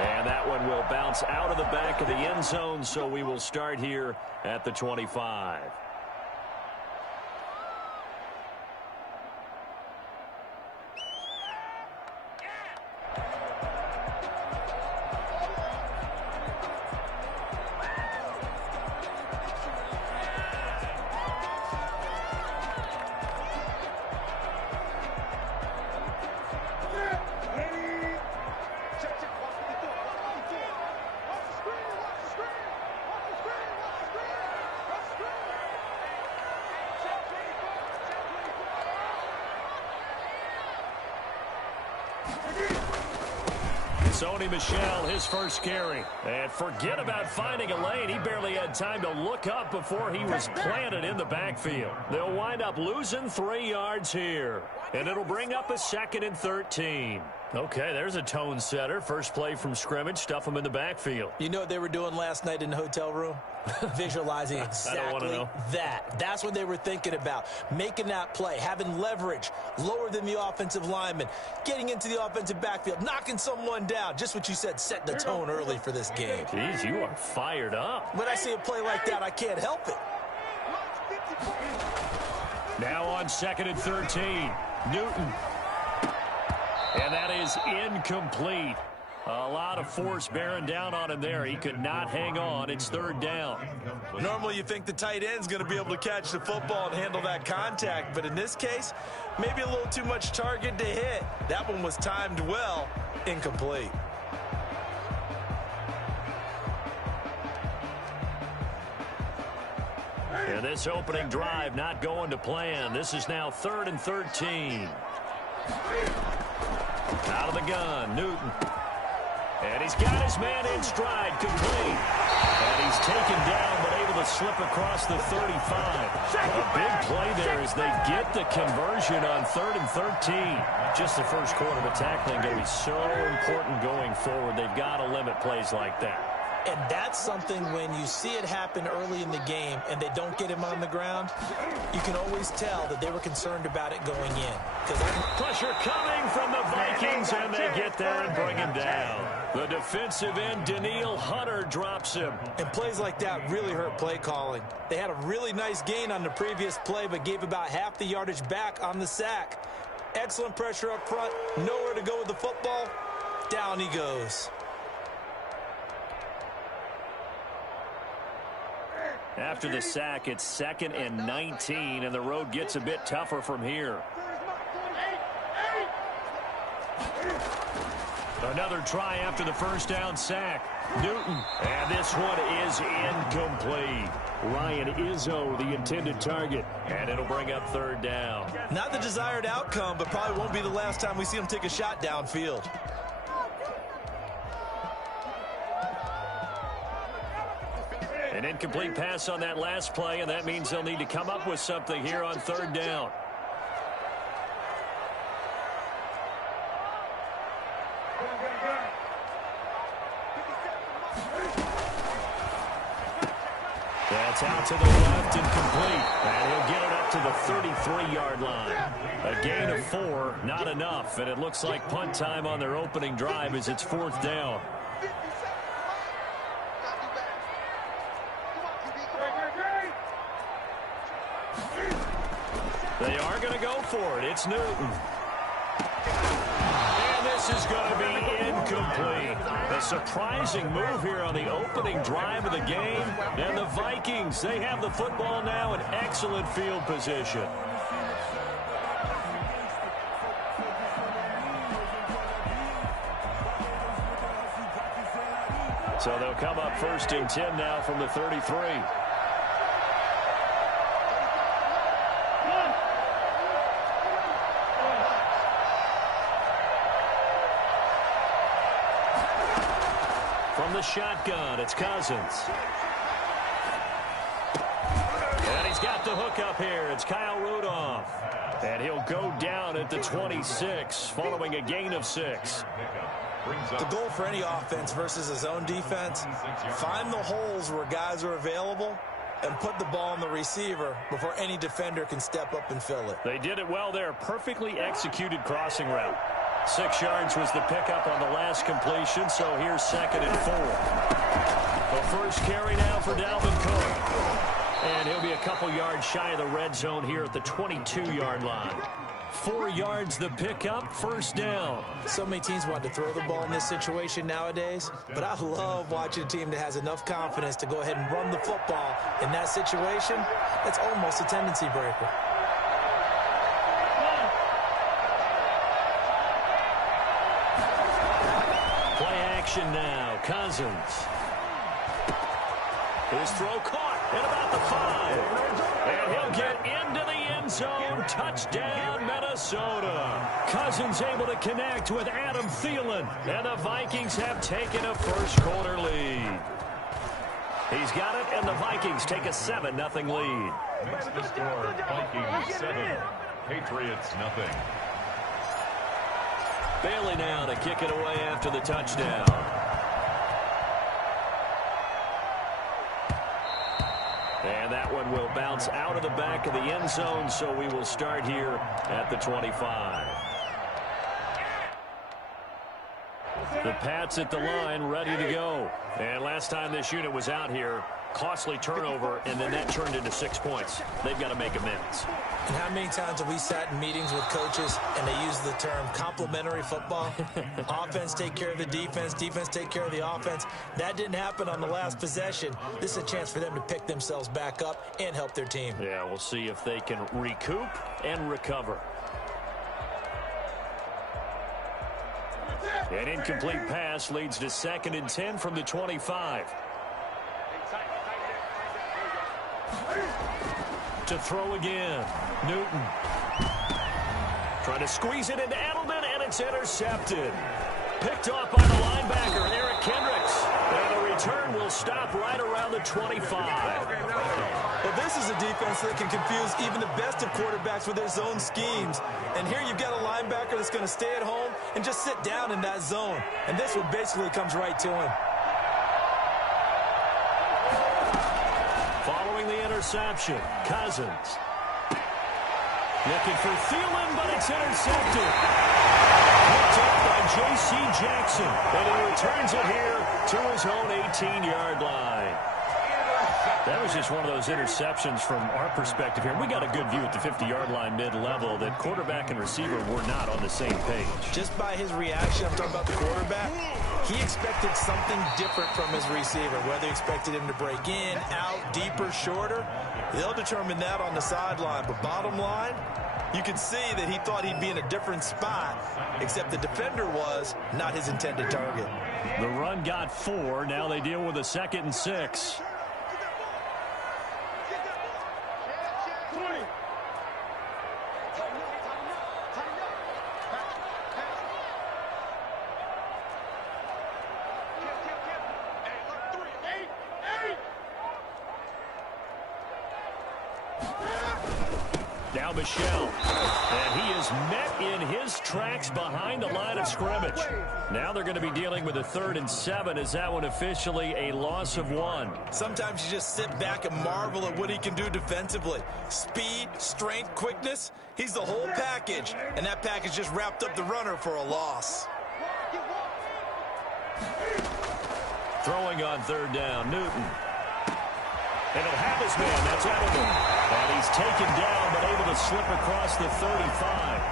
And that one will bounce out of the back of the end zone, so we will start here at the 25. Sony Michel, his first carry. And forget about finding a lane. He barely had time to look up before he was planted in the backfield. They'll wind up losing 3 yards here. And it'll bring up a 2nd and 13. Okay, there's a tone setter. First play from scrimmage, stuff them in the backfield. You know what they were doing last night in the hotel room? Visualizing exactly that. That's what they were thinking about. Making that play, having leverage, lower than the offensive lineman, getting into the offensive backfield, knocking someone down. Just what you said, setting the tone early for this game. Jeez, you are fired up. When I see a play like that, I can't help it. Now on 2nd and 13, Newton. And that is incomplete. A lot of force bearing down on him there. He could not hang on. It's 3rd down. Normally you think the tight end's going to be able to catch the football and handle that contact. But in this case, maybe a little too much target to hit. That one was timed well. Incomplete. And this opening drive not going to plan. This is now 3rd and 13. Out of the gun, Newton. And he's got his man in stride, complete. And he's taken down, but able to slip across the 35. A big play there as they get the conversion on 3rd and 13. Just the first quarter, but tackling going to be so important going forward. They've got to limit plays like that. And that's something when you see it happen early in the game and they don't get him on the ground, you can always tell that they were concerned about it going in. Pressure coming from the Vikings, and they get there and bring him down. The defensive end, Danielle Hunter, drops him. And plays like that really hurt play calling. They had a really nice gain on the previous play, but gave about half the yardage back on the sack. Excellent pressure up front, nowhere to go with the football. Down he goes. After the sack, it's 2nd and 19, and the road gets a bit tougher from here. Another try after the first down sack. Newton, and this one is incomplete. Ryan Izzo, the intended target, and it'll bring up 3rd down. Not the desired outcome, but probably won't be the last time we see him take a shot downfield. An incomplete pass on that last play, and that means they'll need to come up with something here on 3rd down. That's out to the left and complete. And he'll get it up to the 33-yard line. A gain of 4, not enough. And it looks like punt time on their opening drive as it's 4th down. They are going to go for it. It's Newton. And this is going to be incomplete. A surprising move here on the opening drive of the game. And the Vikings, they have the football now in excellent field position. So they'll come up 1st and 10 now from the 33. From the shotgun, it's Cousins. And he's got the hook up here. It's Kyle Rudolph. And he'll go down at the 26 following a gain of 6. The goal for any offense versus his own defense, find the holes where guys are available and put the ball on the receiver before any defender can step up and fill it. They did it well there. Perfectly executed crossing route. 6 yards was the pickup on the last completion, so here's 2nd and 4. The first carry now for Dalvin Cook. And he'll be a couple yards shy of the red zone here at the 22-yard line. 4 yards the pickup, 1st down. So many teams want to throw the ball in this situation nowadays, but I love watching a team that has enough confidence to go ahead and run the football in that situation. That's almost a tendency breaker. Now, Cousins. His throw caught at about the 5. And he'll get into the end zone. Touchdown, Minnesota. Cousins able to connect with Adam Thielen. And the Vikings have taken a first-quarter lead. He's got it, and the Vikings take a 7-0 lead. Makes the score Vikings 7, Patriots 0. Bailey now to kick it away after the touchdown. And that one will bounce out of the back of the end zone, so we will start here at the 25. The Pats at the line, ready to go. And last time this unit was out here, costly turnover, and then that turned into 6 points. They've got to make amends. And how many times have we sat in meetings with coaches and they use the term complementary football? Offense take care of the defense, defense take care of the offense. That didn't happen on the last possession. This is a chance for them to pick themselves back up and help their team. Yeah, we'll see if they can recoup and recover. An incomplete pass leads to 2nd and 10 from the 25. To throw again. Newton. Trying to squeeze it into Edelman, and it's intercepted. Picked off by the linebacker, Eric Kendricks. And the return will stop right around the 25. Well, this is a defense that can confuse even the best of quarterbacks with their zone schemes. And here you've got a linebacker that's going to stay at home and just sit down in that zone. And this one basically comes right to him. Following the interception, Cousins. Looking for Thielen, but it's intercepted. Picked up by J.C. Jackson. And he returns it here to his own 18-yard line. That was just one of those interceptions from our perspective here. We got a good view at the 50-yard line mid-level that quarterback and receiver were not on the same page. Just by his reaction, I'm talking about the quarterback, he expected something different from his receiver. Whether he expected him to break in, out, deeper, shorter, they'll determine that on the sideline. But bottom line, you can see that he thought he'd be in a different spot, except the defender was not his intended target. The run got 4. Now they deal with a 2nd and 6. Now Michel, and he is met in his tracks behind the line of scrimmage. Now they're going to be dealing with a 3rd and 7. Is that one officially a loss of 1? Sometimes you just sit back and marvel at what he can do defensively. Speed, strength, quickness, he's the whole package. And that package just wrapped up the runner for a loss. Throwing on 3rd down, Newton. And he'll have his man, that's Edelman. And he's taken down, but able to slip across the 35.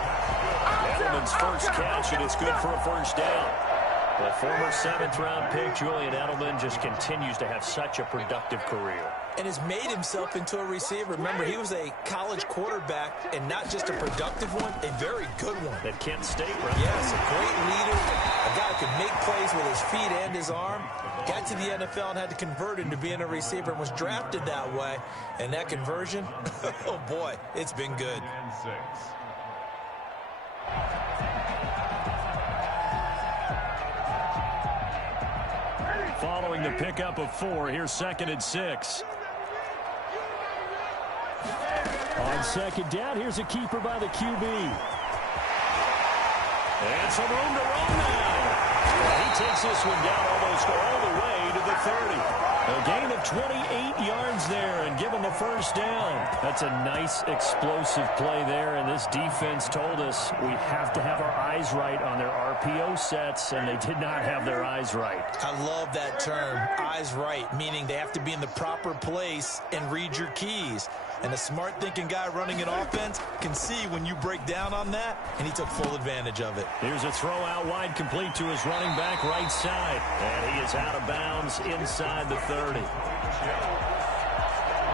Edelman's first catch, and it's good for a 1st down. The former 7th-round pick, Julian Edelman, just continues to have such a productive career. And has made himself into a receiver. Remember, he was a college quarterback, and not just a productive one, a very good one. At Kent State, right? Yes, a great leader, a guy who could make plays with his feet and his arm. Got to the NFL and had to convert into being a receiver and was drafted that way. And that conversion, oh boy, it's been good. Following the pickup of 4, here's 2nd and 6. On 2nd down, here's a keeper by the QB. And some room to run now. He takes this one down almost all the way to the 30. A gain of 28 yards there and give them a first down. That's a nice explosive play there, and this defense told us we have to have our eyes right on their RPO sets, and they did not have their eyes right. I love that term, eyes right, meaning they have to be in the proper place and read your keys. And a smart thinking guy running an offense can see when you break down on that, and he took full advantage of it. Here's a throw out wide, complete to his running back right side. And he is out of bounds inside the 30. Out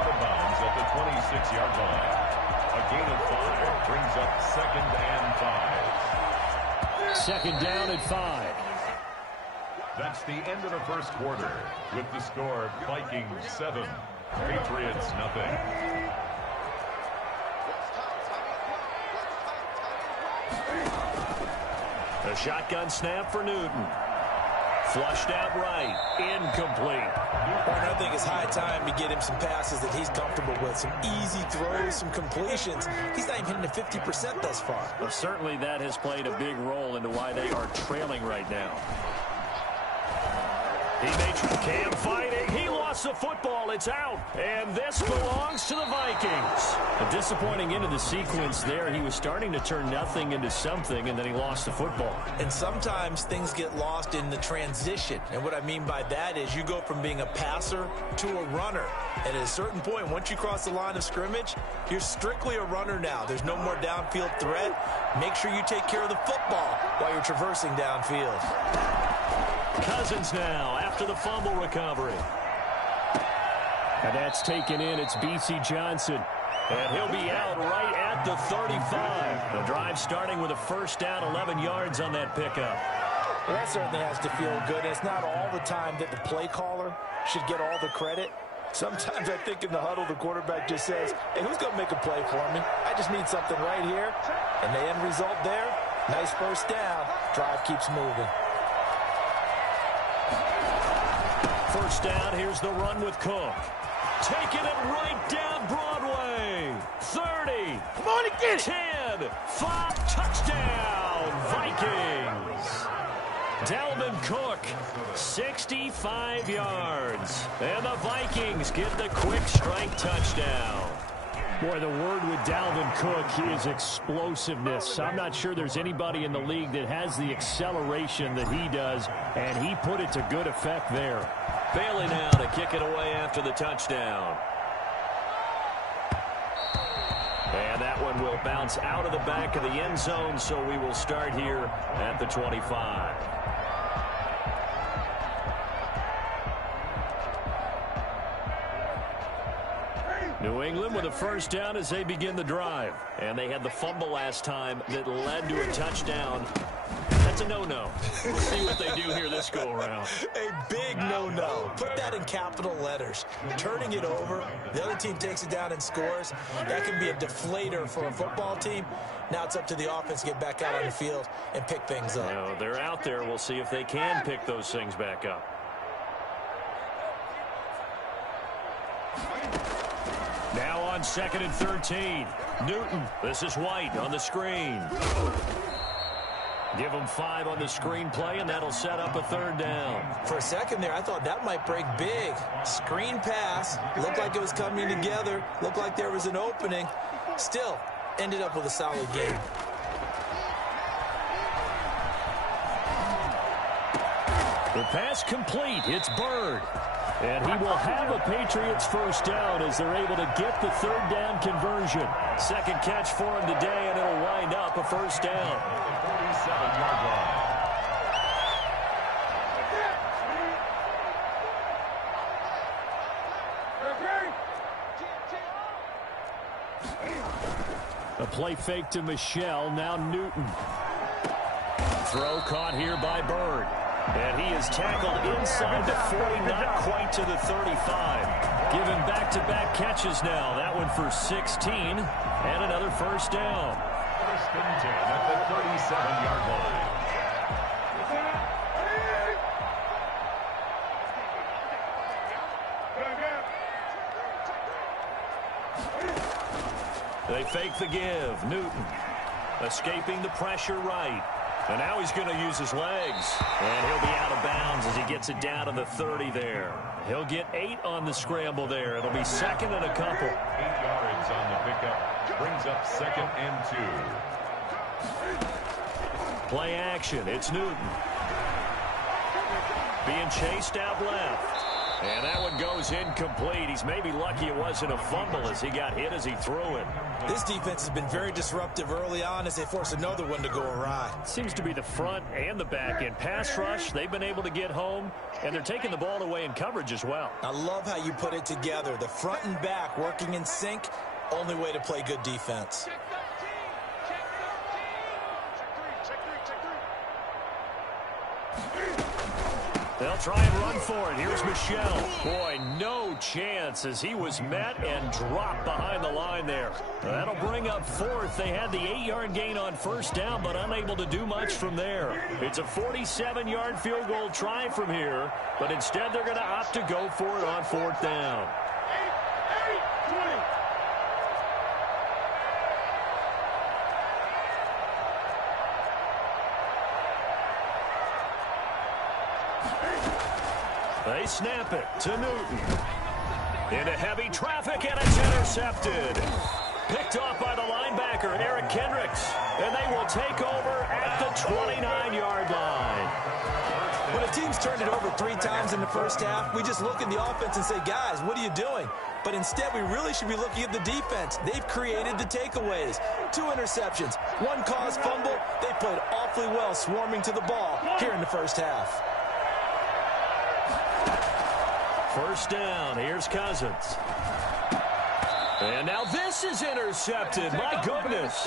of bounds at the 26-yard line. A gain of 5 brings up 2nd and 5. Second down at 5. That's the end of the first quarter with the score Vikings 7, Patriots nothing. A shotgun snap for Newton. Flushed out right. Incomplete. And I think it's high time to get him some passes that he's comfortable with. Some easy throws, some completions. He's not even hitting the 50% thus far. Well, certainly that has played a big role into why they are trailing right now. He made Cam fighting. He lost the football. It's out. And this belongs to the Vikings. A disappointing end of the sequence there. He was starting to turn nothing into something, and then he lost the football. And sometimes things get lost in the transition. And what I mean by that is you go from being a passer to a runner. And at a certain point, once you cross the line of scrimmage, you're strictly a runner now. There's no more downfield threat. Make sure you take care of the football while you're traversing downfield. Cousins now after the fumble recovery. And that's taken in. It's B.C. Johnson. And he'll be out right at the 35. The drive starting with a first down, 11 yards on that pickup. Well, that certainly has to feel good. It's not all the time that the play caller should get all the credit. Sometimes I think in the huddle, the quarterback just says, hey, who's going to make a play for me? I just need something right here. And the end result there, nice first down. Drive keeps moving. First down, here's the run with Cook. Taking it right down Broadway. 30. Come on and get it. 10. 5. Touchdown, Vikings. Dalvin Cook, 65 yards. And the Vikings get the quick strike touchdown. Boy, the word with Dalvin Cook is explosiveness. I'm not sure there's anybody in the league that has the acceleration that he does, and he put it to good effect there. Bailey now to kick it away after the touchdown. And that one will bounce out of the back of the end zone, so we will start here at the 25. New England with a first down as they begin the drive. And they had the fumble last time that led to a touchdown. That's a no-no. We'll see what they do here this go-around. A big no-no. Put that in capital letters. Turning it over, the other team takes it down and scores. That can be a deflator for a football team. Now it's up to the offense to get back out on the field and pick things up. No, they're out there. We'll see if they can pick those things back up. Now on 2nd and 13. Newton. This is White on the screen. Give them 5 on the screen play, and that'll set up a third down. For a second there, I thought that might break big. Screen pass. Looked like it was coming together. Looked like there was an opening. Still, ended up with a solid game. The pass complete. It's Bird. And he will have a Patriots first down as they're able to get the third down conversion. Second catch for him today, and it'll wind up a first down. 47-yard line. A play fake to Michelle. Now Newton. Throw caught here by Bird. And he is tackled inside the 40, not quite to the 35. Given back-to-back catches now. That one for 16, and another first down. First and 10 at the 37-yard line. They fake the give. Newton escaping the pressure right. And now he's going to use his legs. And he'll be out of bounds as he gets it down to the 30 there. He'll get 8 on the scramble there. It'll be second and a couple. 8 yards on the pickup. Brings up second and 2. Play action. It's Newton. Being chased out left. And that one goes incomplete. He's maybe lucky it wasn't a fumble as he got hit as he threw it. This defense has been very disruptive early on as they force another one to go awry. Seems to be the front and the back end. Pass rush, they've been able to get home, and they're taking the ball away in coverage as well. I love how you put it together. The front and back working in sync, only way to play good defense. They'll try and run for it. Here's Michel. Boy, no chance as he was met and dropped behind the line there. That'll bring up fourth. They had the 8-yard gain on first down, but unable to do much from there. It's a 47-yard field goal try from here, but instead they're going to opt to go for it on fourth down. They snap it to Newton. Into heavy traffic, and it's intercepted. Picked off by the linebacker, Eric Kendricks. And they will take over at the 29-yard line. When a team's turned it over 3 times in the first half, we just look at the offense and say, guys, what are you doing? But instead, we really should be looking at the defense. They've created the takeaways. 2 interceptions, 1 caused fumble. They played awfully well swarming to the ball here in the first half. First down, here's Cousins. And now this is intercepted. My goodness.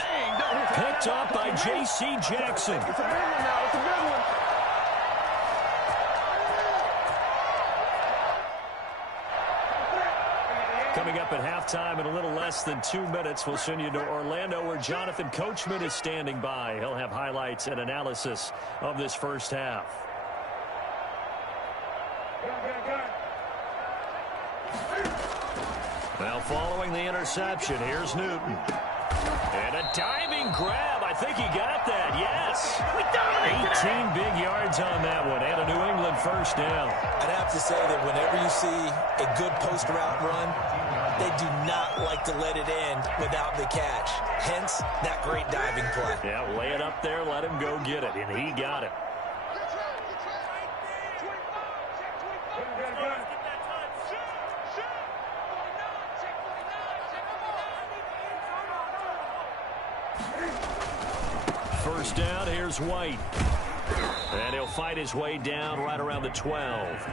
Picked up by J.C. Jackson. It's a big one now. It's a big one. Coming up at halftime in a little less than 2 minutes, we'll send you to Orlando where Jonathan Coachman is standing by. He'll have highlights and analysis of this first half. Now following the interception, here's Newton. And a diving grab. I think he got that, yes. 18 big yards on that one and a New England first down. I'd have to say that whenever you see a good post route run, they do not like to let it end without the catch. Hence, that great diving play. Yeah, lay it up there, let him go get it, and he got it. First down, here's White. And he'll fight his way down right around the 12.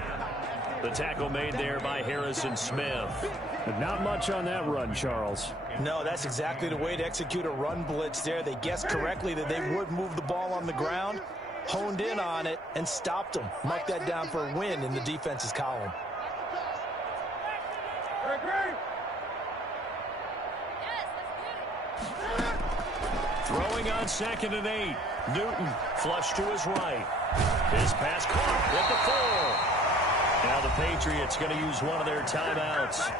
The tackle made there by Harrison Smith. But not much on that run, Charles. No, that's exactly the way to execute a run blitz there. They guessed correctly that they would move the ball on the ground, honed in on it, and stopped them. Mark that down for a win in the defense's column. Throwing on 2nd and 8. Newton flush to his right. His pass caught at the 4. Now the Patriots going to use one of their timeouts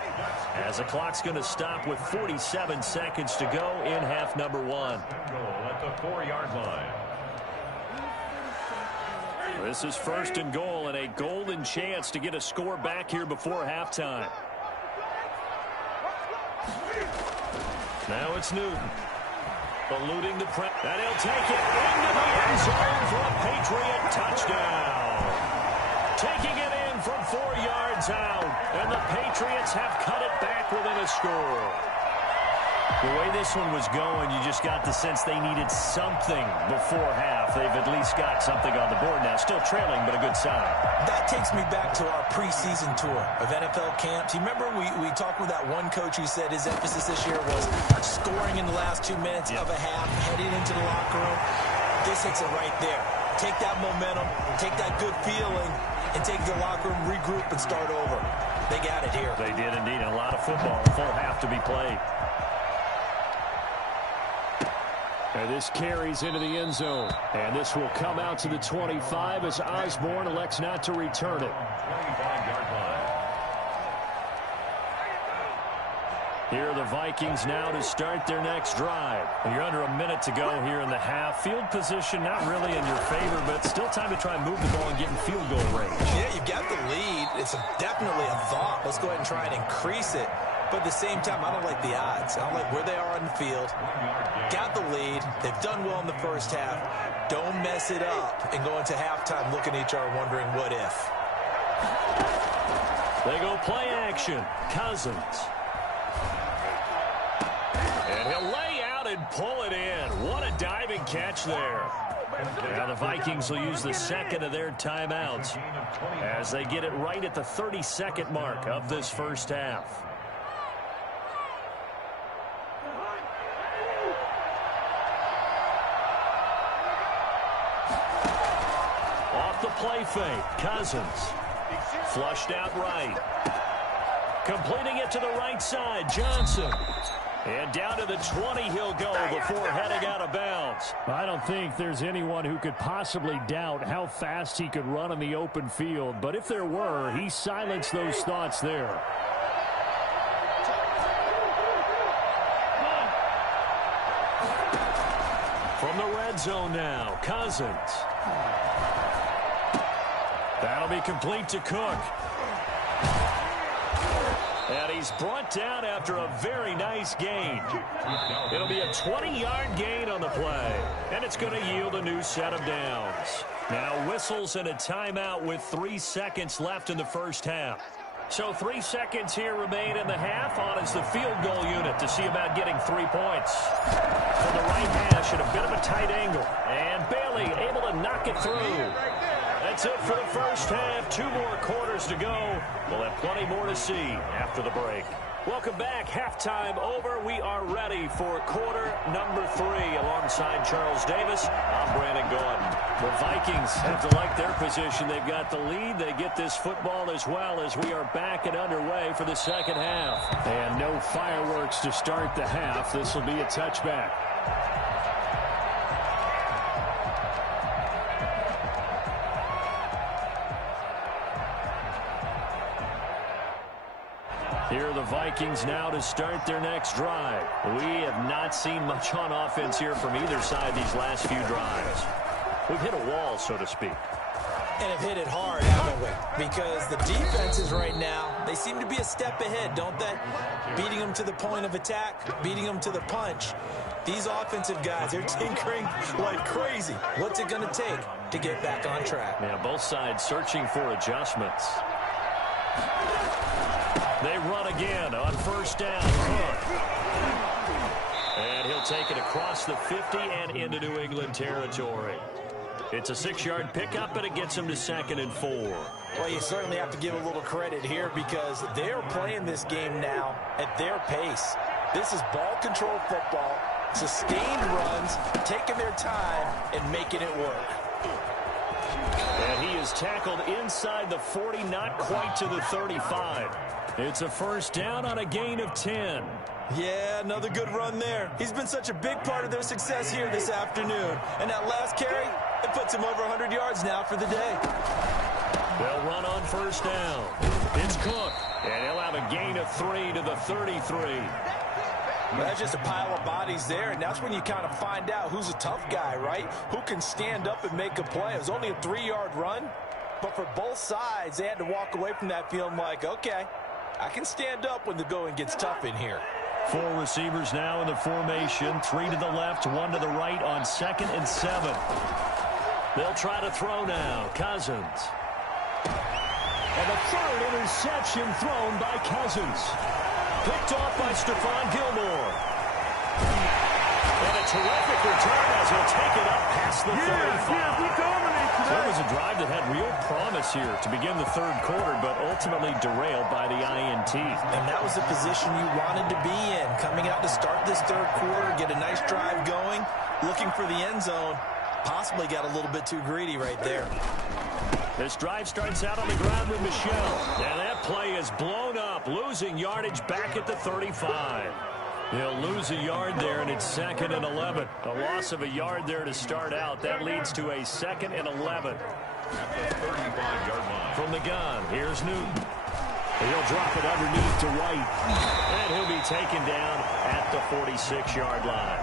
as the clock's going to stop with 47 seconds to go in half number 1. Goal at the 4-yard line. This is 1st and goal and a golden chance to get a score back here before halftime. Now it's Newton. Eluding the press. And he'll take it into the end zone for a Patriot touchdown. Taking it in from 4 yards out. And the Patriots have cut it back within a score. The way this one was going, you just got the sense they needed something before half. They've at least got something on the board now. Still trailing, but a good sign. That takes me back to our preseason tour of NFL camps. You remember we talked with that one coach who said his emphasis this year was scoring in the last 2 minutes of a half, heading into the locker room. This hits it right there. Take that momentum, take that good feeling, and take the locker room, regroup, and start over. They got it here. They did indeed. A lot of football, full half to be played. And this carries into the end zone. And this will come out to the 25 as Osborne elects not to return it. 25-yard line. Here are the Vikings now to start their next drive. You're under a minute to go here in the half. Field position not really in your favor, but still time to try and move the ball and get in field goal range. Yeah, you've got the lead. It's definitely a thought. Let's go ahead and try and increase it. But at the same time, I don't like the odds. I don't like where they are on the field. Got the lead. They've done well in the first half. Don't mess it up and go into halftime looking at each other wondering what if. They go play action. Cousins. And he'll lay out and pull it in. What a diving catch there. Now the Vikings will use the second of their timeouts as they get it right at the 32nd mark of this first half. Off the play fake, Cousins. Flushed out right. Completing it to the right side, Johnson. And down to the 20 he'll go before heading out of bounds. I don't think there's anyone who could possibly doubt how fast he could run in the open field. But if there were, he silenced those thoughts there. From the red zone now, Cousins. That'll be complete to Cook. And he's brought down after a very nice gain. It'll be a 20-yard gain on the play, and it's going to yield a new set of downs. Now whistles and a timeout with 3 seconds left in the first half. So 3 seconds here remain in the half. On is the field goal unit to see about getting 3 points. From the right hash at a bit of a tight angle. And Bailey able to knock it through. That's it for the first half. 2 more quarters to go. We'll have plenty more to see after the break. Welcome back. Halftime over. We are ready for quarter number 3 alongside Charles Davis. I'm Brandon Gordon. The Vikings have to like their position. They've got the lead. They get this football as well as we are back and underway for the second half. And no fireworks to start the half. This will be a touchback. Here are the Vikings now to start their next drive. We have not seen much on offense here from either side these last few drives. We've hit a wall, so to speak. And have hit it hard, haven't we? Because the defenses right now, they seem to be a step ahead, don't they? Beating them to the point of attack, beating them to the punch. These offensive guys, they're tinkering like crazy. What's it going to take to get back on track? Yeah, both sides searching for adjustments. They run again on first down. And he'll take it across the 50 and into New England territory. It's a 6-yard pickup, and it gets him to 2nd and 4. Well, you certainly have to give a little credit here because they're playing this game now at their pace. This is ball control football, sustained runs, taking their time, and making it work. And he is tackled inside the 40, not quite to the 35. It's a first down on a gain of 10. Yeah, another good run there. He's been such a big part of their success here this afternoon. And that last carry, it puts him over 100 yards now for the day. They'll run on first down. It's Cook, and he'll have a gain of 3 to the 33. That's just a pile of bodies there, and that's when you kind of find out who's a tough guy, right? Who can stand up and make a play. It was only a 3-yard run, but for both sides, they had to walk away from that feeling like, okay, I can stand up when the going gets tough in here. 4 receivers now in the formation. 3 to the left, 1 to the right on 2nd and 7. They'll try to throw now. Cousins. And the 3rd interception thrown by Cousins. Picked off by Stephon Gilmore. And a terrific return as he'll take it up past the 35. There was a drive that had real promise here to begin the 3rd quarter, but ultimately derailed by the INT. And that was the position you wanted to be in. Coming out to start this 3rd quarter, get a nice drive going, looking for the end zone. Possibly got a little bit too greedy right there. This drive starts out on the ground with Michel. And that play is blown up, losing yardage back at the 35. He'll lose a yard there, and it's 2nd and 11. A loss of a yard there to start out. That leads to a 2nd and 11. At the 35-yard line. From the gun, here's Newton. He'll drop it underneath to White. And he'll be taken down at the 46-yard line.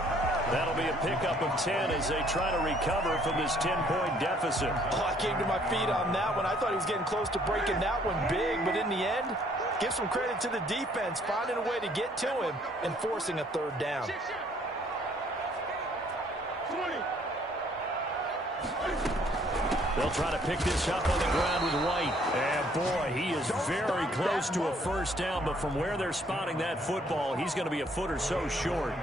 That'll be a pickup of 10 as they try to recover from this 10-point deficit. Oh, I came to my feet on that one. I thought he was getting close to breaking that one big, but in the end, give some credit to the defense, finding a way to get to him and forcing a third down. They'll try to pick this up on the ground with White. And boy, he is very close to a first down, but from where they're spotting that football, he's going to be a foot or so short.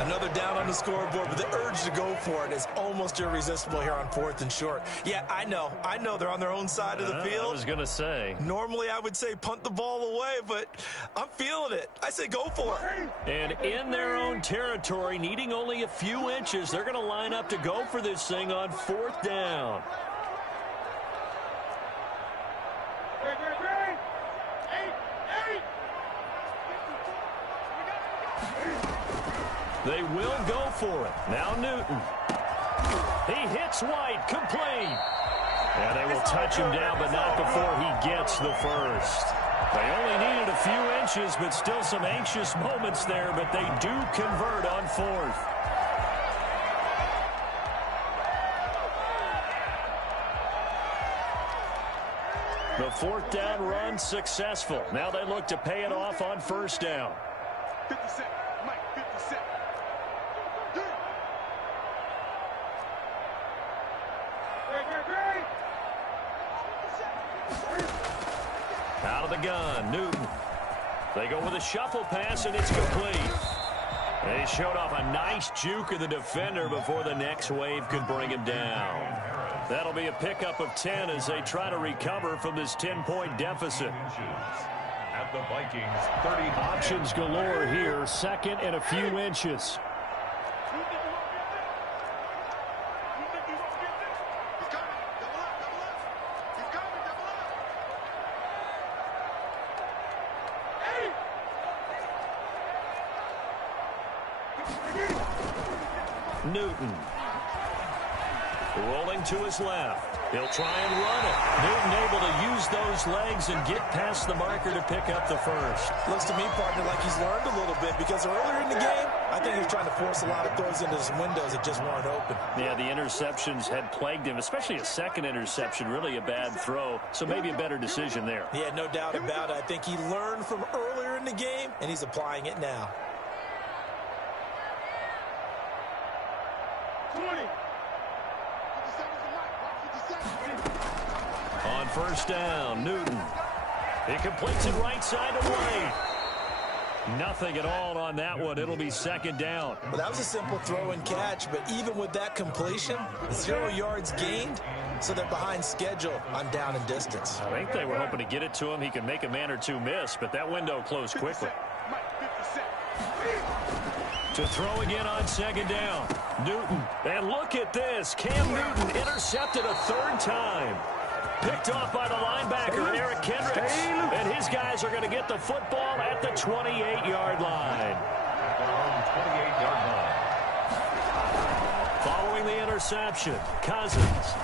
Another down on the scoreboard, but the urge to go for it is almost irresistible here on 4th and short. Yeah, I know they're on their own side of the field. I was going to say. Normally, I would say punt the ball away, but I'm feeling it. I say go for it. And in their own territory, needing only a few inches, they're going to line up to go for this thing on 4th down. They will go for it. Now Newton. He hits White, complete. And they will touch him down, but not before he gets the first. They only needed a few inches, but still some anxious moments there, but they do convert on 4th. The 4th down run successful. Now they look to pay it off on 1st down. 50 Cent. Mike, 50 Cent. Out of the gun, Newton. They go with a shuffle pass, and it's complete. They showed off a nice juke of the defender before the next wave could bring him down. That'll be a pickup of 10 as they try to recover from this 10-point deficit. At the Vikings, 30. Options galore here, 2nd and a few inches. Newton. Rolling to his left. He'll try and run it. Newton able to use those legs and get past the marker to pick up the first. Looks to me, partner, like he's learned a little bit because earlier in the game, I think he was trying to force a lot of throws into some windows that just weren't open. Yeah, the interceptions had plagued him, especially a second interception, really a bad throw. So maybe a better decision there. Yeah, no doubt about it. I think he learned from earlier in the game, and he's applying it now. 20. On 1st down, Newton. He completes it right side to White. Nothing at all on that one. It'll be 2nd down. Well, that was a simple throw and catch, but even with that completion, 0 yards gained, so they're behind schedule on down and distance. I think they were hoping to get it to him. He could make a man or two miss, but that window closed quickly. To throw again on 2nd down. Newton. And look at this. Cam Newton intercepted a 3rd time. Picked off by the linebacker, Eric Kendricks. And his guys are going to get the football at the 28-yard line. 28-yard line. Following the interception, Cousins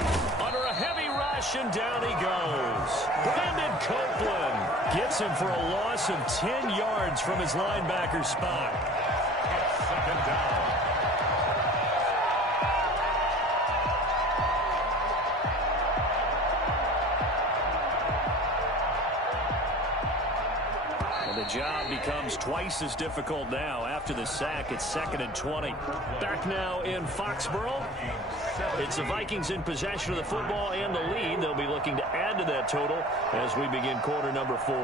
under a heavy rush, and down he goes. Brandon Copeland gets him for a loss of 10 yards from his linebacker spot. 2nd down. The job becomes twice as difficult now after the sack. It's 2nd and 20. Back now in Foxborough. It's the Vikings in possession of the football and the lead. They'll be looking to add to that total as we begin quarter number 4.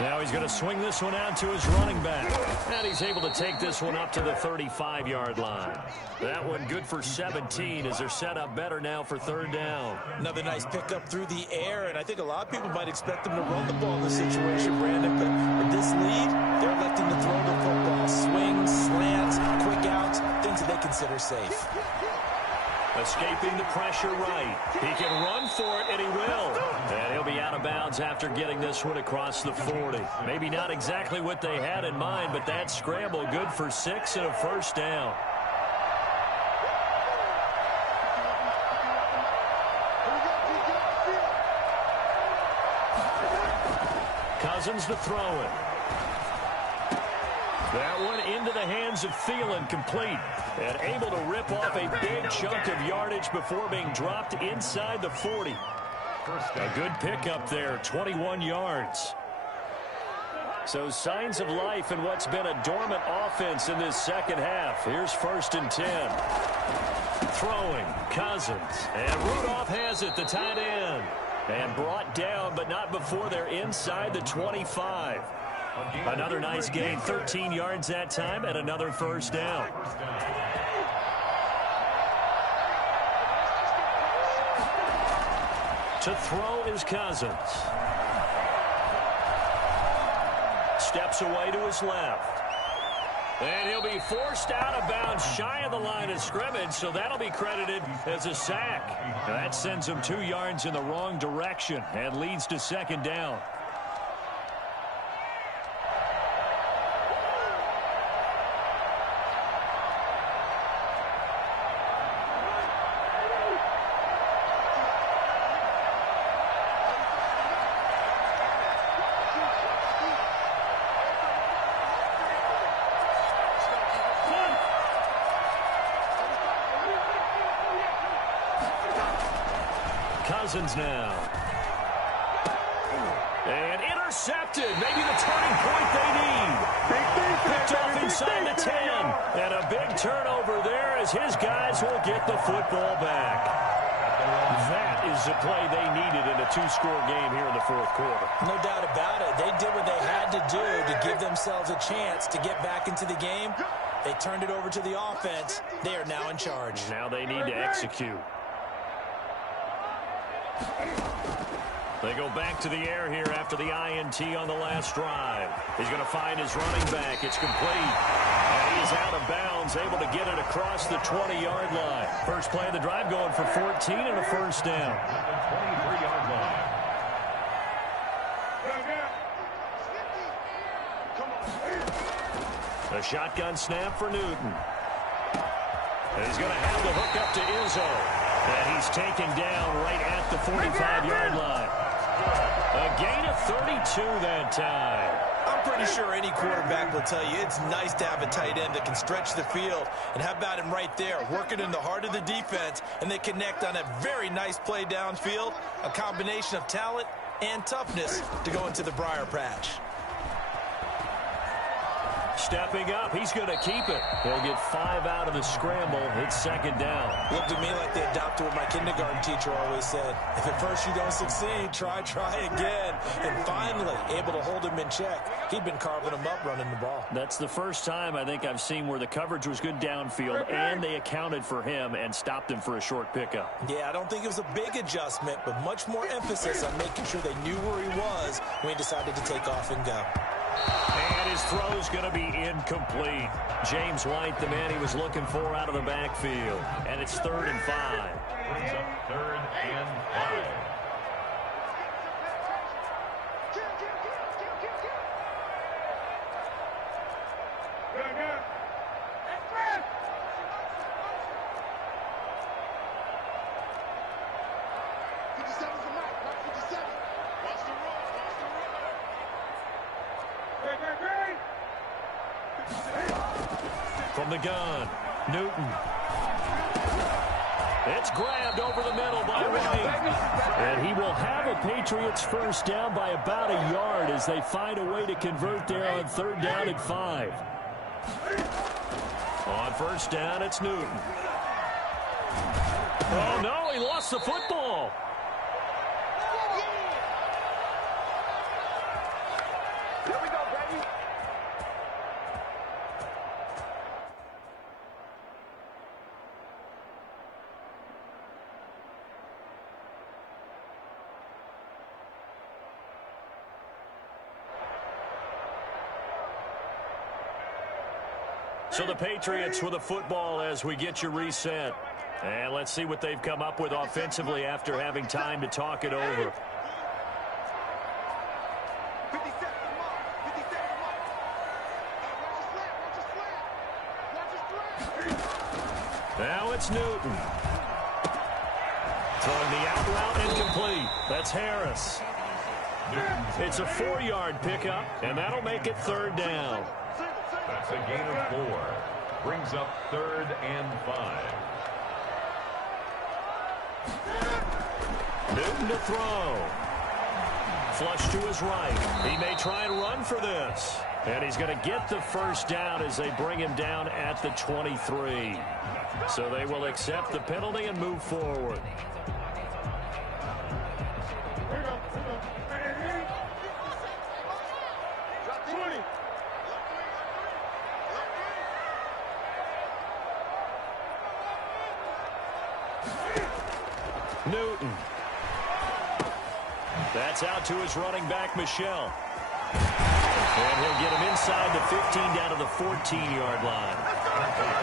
Now he's going to swing this one out to his running back. And he's able to take this one up to the 35-yard line. That one good for 17 as they're set up better now for 3rd down. Another nice pickup through the air, and I think a lot of people might expect them to run the ball in this situation, Brandon. But with this lead, they're electing to throw the football. Swings, slants, quick outs, things that they consider safe. Escaping the pressure right. He can run for it, and he will. And he'll be out of bounds after getting this one across the 40. Maybe not exactly what they had in mind, but that scramble good for 6 and a 1st down. Here we go. Cousins to throw it. That one into the hands of Thielen, complete. And able to rip off a big chunk of yardage before being dropped inside the 40. A good pickup there, 21 yards. So signs of life in what's been a dormant offense in this second half. Here's 1st and 10. Throwing, Cousins. And Rudolph has it, the tight end. And brought down, but not before they're inside the 25. Another nice gain, 13 yards that time, and another 1st down. To throw is Cousins. Steps away to his left. And he'll be forced out of bounds shy of the line of scrimmage, so that'll be credited as a sack. That sends him 2 yards in the wrong direction and leads to 2nd down. Cousins now. And intercepted. Maybe the turning point they need. Picked off inside the 10. And a big turnover there as his guys will get the football back. That is the play they needed in a 2-score game here in the 4th quarter. No doubt about it. They did what they had to do to give themselves a chance to get back into the game. They turned it over to the offense. They are now in charge. Now they need to execute. They go back to the air here after the INT on the last drive. He's going to find his running back. It's complete. And he's out of bounds, able to get it across the 20-yard line. First play of the drive going for 14 and a 1st down. 23-yard line. A shotgun snap for Newton. And he's going to have the hook up to Izzo. And he's taken down right at the 45-yard line. A gain of 32 that time. I'm pretty sure any quarterback will tell you it's nice to have a tight end that can stretch the field. And how about him right there, working in the heart of the defense, and they connect on a very nice play downfield, a combination of talent and toughness to go into the briar patch. Stepping up, he's going to keep it. He'll get 5 out of the scramble. It's 2nd down. Looked to me like they adopted what my kindergarten teacher always said. If at first you don't succeed, try again. And finally, able to hold him in check. He'd been carving him up running the ball. That's the first time I think I've seen where the coverage was good downfield, and they accounted for him and stopped him for a short pickup. Yeah, I don't think it was a big adjustment, but much more emphasis on making sure they knew where he was when he decided to take off and go. And his throw's going to be incomplete. James White, the man he was looking for out of the backfield. And it's 3rd and 5. Brings up 3rd and 5. From the gun, Newton. It's grabbed over the middle by White. And he will have a Patriots 1st down by about a yard as they find a way to convert there on 3rd down and 5. On 1st down, it's Newton. Oh, no, he lost the football. So the Patriots with a football as we get you reset. And let's see what they've come up with offensively after having time to talk it over. Now it's Newton. Throwing the out route incomplete. That's Harris. It's a 4-yard pickup, and that'll make it 3rd down. That's a gain of 4. Brings up 3rd and 5. Newton to throw. Flush to his right. He may try and run for this. And he's going to get the 1st down as they bring him down at the 23. So they will accept the penalty and move forward. Newton. That's out to his running back, Michel. And he'll get him inside the 15 down to the 14-yard line.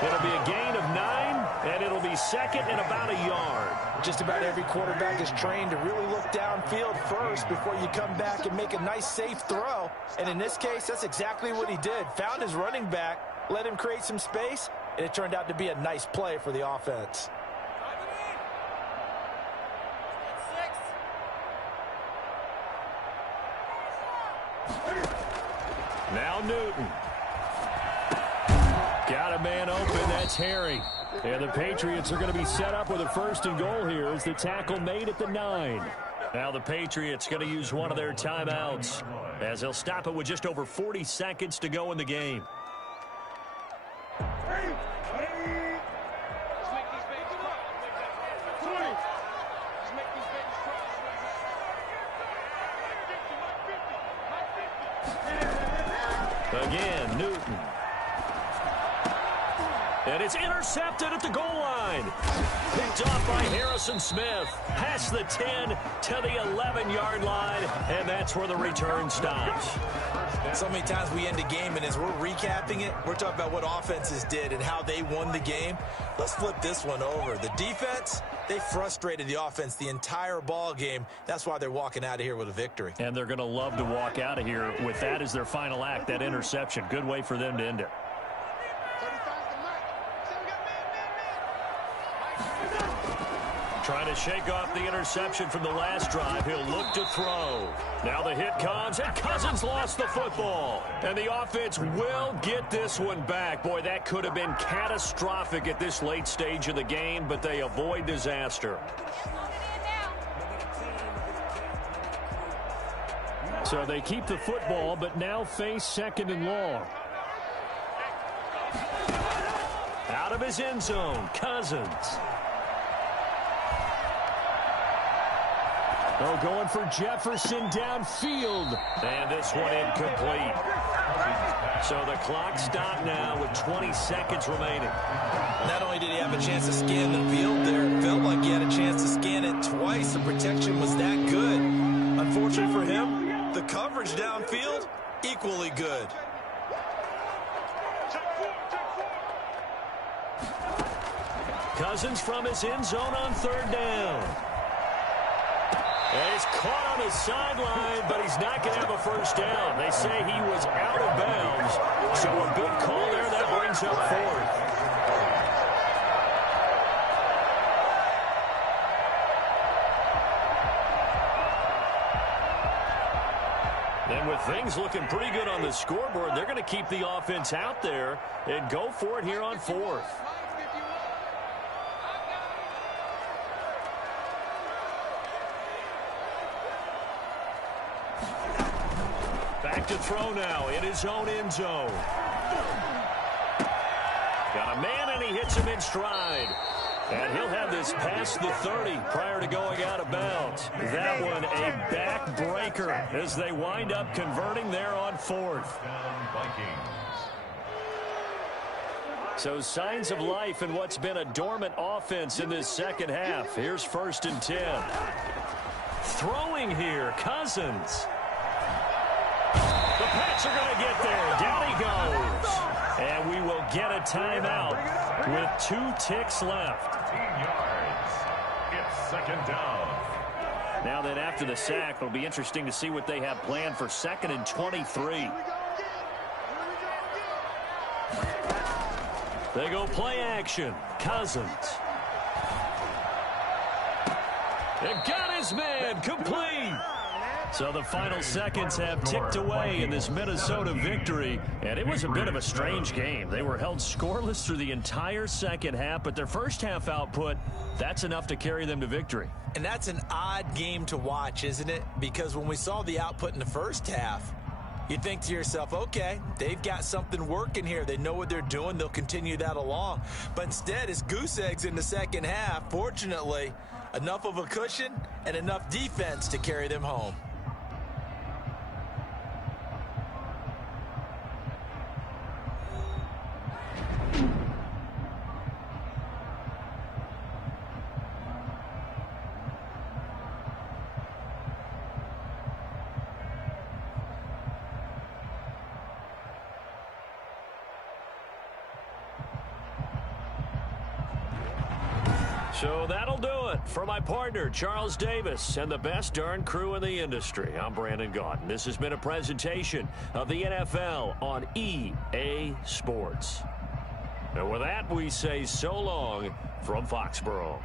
It'll be a gain of 9, and it'll be 2nd and about a yard. Just about every quarterback is trained to really look downfield first before you come back and make a nice, safe throw. And in this case, that's exactly what he did. Found his running back, let him create some space, and it turned out to be a nice play for the offense. Now Newton. Got a man open. That's Harry. And the Patriots are going to be set up with a 1st and goal here as the tackle made at the 9. Now the Patriots going to use one of their timeouts as they'll stop it with just over 40 seconds to go in the game. Again, Newton. And it's intercepted at the goal line. Picked off by Harrison Smith. Past the 10 to the 11-yard line. And that's where the return stops. So many times we end a game, and as we're recapping it, we're talking about what offenses did and how they won the game. Let's flip this one over. The defense, they frustrated the offense the entire ball game. That's why they're walking out of here with a victory. And they're going to love to walk out of here with that as their final act, that interception. Good way for them to end it. Trying to shake off the interception from the last drive. He'll look to throw. Now the hit comes, and Cousins lost the football. And the offense will get this one back. Boy, that could have been catastrophic at this late stage of the game, but they avoid disaster. So they keep the football, but now face 2nd and long. Out of his end zone, Cousins. Oh, going for Jefferson downfield. And this one incomplete. So the clock stopped now with 20 seconds remaining. Not only did he have a chance to scan the field there, it felt like he had a chance to scan it twice. The protection was that good. Unfortunately for him, the coverage downfield, equally good. Cousins from his end zone on 3rd down. And he's caught on his sideline, but he's not going to have a 1st down. They say he was out of bounds. So a big call there that brings up 4th. And with things looking pretty good on the scoreboard, they're going to keep the offense out there and go for it here on 4th. Back to throw now in his own end zone. Got a man, and he hits him in stride. And he'll have this past the 30 prior to going out of bounds. That one a backbreaker as they wind up converting there on 4th. So signs of life in what's been a dormant offense in this 2nd half. Here's 1st and 10. Throwing here, Cousins. The Pats are going to get there. Down he goes. And we will get a timeout with 2 ticks left. 15 yards. It's 2nd down. Now that after the sack, it'll be interesting to see what they have planned for 2nd and 23. They go play action. Cousins. And got his man complete. So the final seconds have ticked away in this Minnesota victory, and it was a bit of a strange game. They were held scoreless through the entire second half, but their first half output, that's enough to carry them to victory. And that's an odd game to watch, isn't it? Because when we saw the output in the first half, you think to yourself, okay, they've got something working here. They know what they're doing. They'll continue that along. But instead, it's goose eggs in the second half. Fortunately, enough of a cushion and enough defense to carry them home. So that'll do it for my partner, Charles Davis, and the best darn crew in the industry. I'm Brandon Gaudin. This has been a presentation of the NFL on EA Sports. And with that, we say so long from Foxborough.